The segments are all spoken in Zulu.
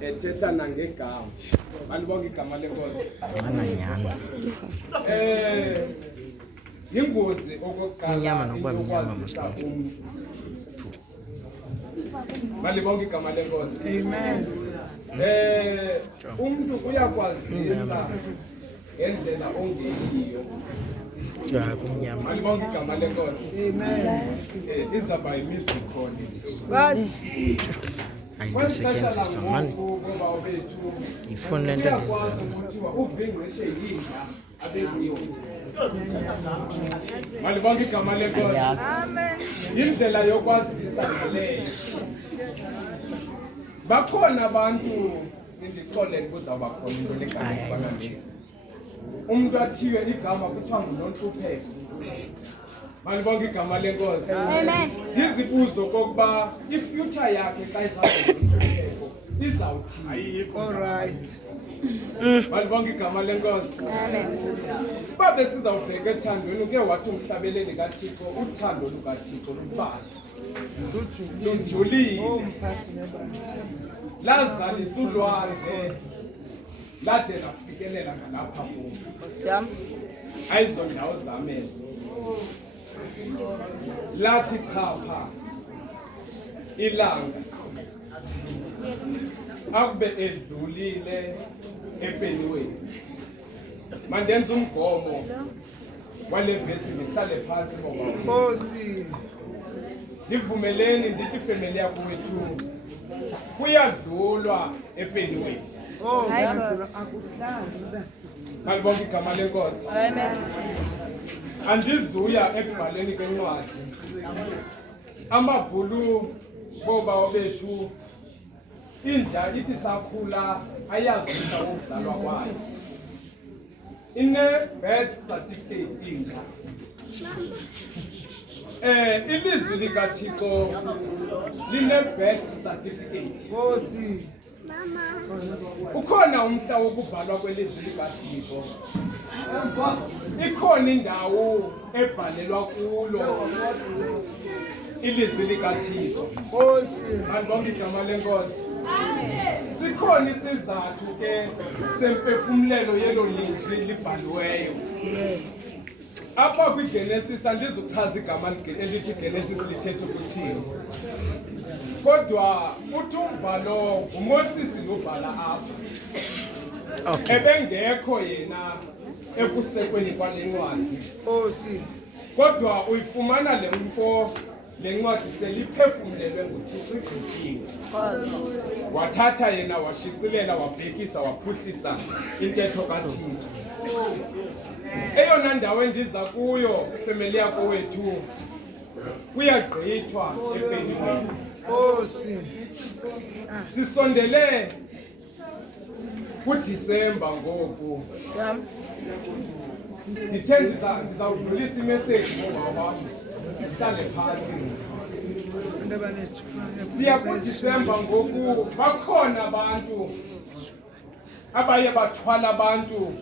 ethetha nangegama. Malibonke igama lenkosi. Mananyana. Ingozi okokuqala Inyama nokuba mnyama umuntu. Malibonke igama lenkosi. Amen. Umuntu uyakwazisa ngendlela ongeyiyo. Ja, kumnyama. Malibonke igama lenkosi. Amen. Izaba yimistry khona. God. Ayinosetshenziswa mani. Ifoni lento lenzayo. Uvingqishe yinja abekiyo. Malibonke igama lenkosi. Amen. Indlela yokwazisa ngaleyo. Bakhona abantu indixolele kuzawuba khona into legama efana nje. Umuntu athiwe igama kuthiwa nguNonhlupheko. Malibonke igama lenkosi. Amen. Ndizibuzo kokuba ifuture yakhe xa izawuba noNhlupheko izawuthini. All right. Malibonke igama lenkosi. Amen. Babe sizawubheka ethandweni uke wathi umhlabeleli kaThixo uthando lukaThixo lubazi. Lunjulile. Lazalisa ulwandle lade lafikelela ngalapha kuwo. Siyam. Ayizo ndawo zamezo. Lathi chapha ilanga akube edlulile empeniweni. Mandenza umgomo wale vesi ngihlale phansi ngoba Nkosi. ndivumeleni ndithi family yakwethu kuyadlulwa empeniweni. Oh, akuhlanga. Malibonke igama lenkosi. Amen. Andizuya ekubhaleni kwencwadi. Amabhulu boba bethu inja ithi sakhula ayazisa ukudlalwa kwayo. Ine birth certificate inja. Ilizwi likaThixo line birth certificate. Nkosi. Ukhona umhla wokubhalwa kwelizwi likaThixo. Ikhona indawo ebhalelwa kulo ilizwi likaThixo. Nkosi. Malibonke igama lenkosi. Sikhona isizathu ke semphefumlelo yelo lizwi libhaliweyo. Apha kwiGenesis andizuchaza igama elithi Genesis lithetha ukuthini. Kodwa uthi umbhalo uMoses lobhala apha. Okay. Ebengekho yena ekusekweni kwale ncwadi. Nkosi. Kodwa uyifumana le mfo le ncwadi seliphefumlelwe nguThixo igqityile. Wathatha yena washicilela wabhekisa waphuhlisa intetho kaThixo. Eyona ndawo endiza kuyo family yakho wethu kuyagqithwa empeniweni. Nkosi. Sisondele kuDisemba ngoku. Siyam. Ndithe ndizawudlulisa imessage ngoba wami ndihlale phansi. Siya kuDisemba ngoku bakhona abantu abaye bathwala abantu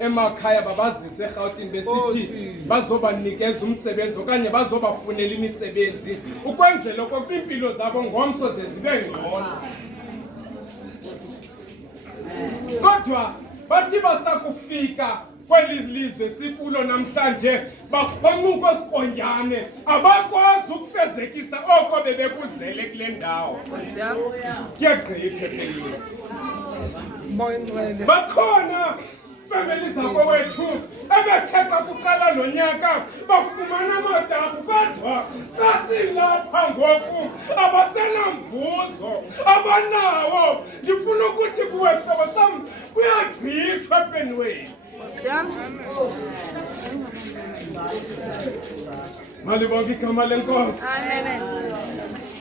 emakhaya babazise eGauteng besithi bazobanikeza umsebenzi okanye bazobafunela imisebenzi ukwenzela okokuba impilo zabo ngomso zibe ngcono. Kodwa bathi basakufika kweli lizwe sikulo namhlanje bakhonquko siqonjane abakwazi ukufezekisa oko bebekuzele kule ndawo. Kuyagqitha empeleni. Bakhona family zakho wethu ebethetha kuqala nonyaka bafumana amadabu kodwa kasilapha ngoku abasenamvuzo abanawo. Ndifuna ukuthi kuwe sihlobo sam kuyagqithwa empeniweni. Malibonke igama lenkosi. Amen.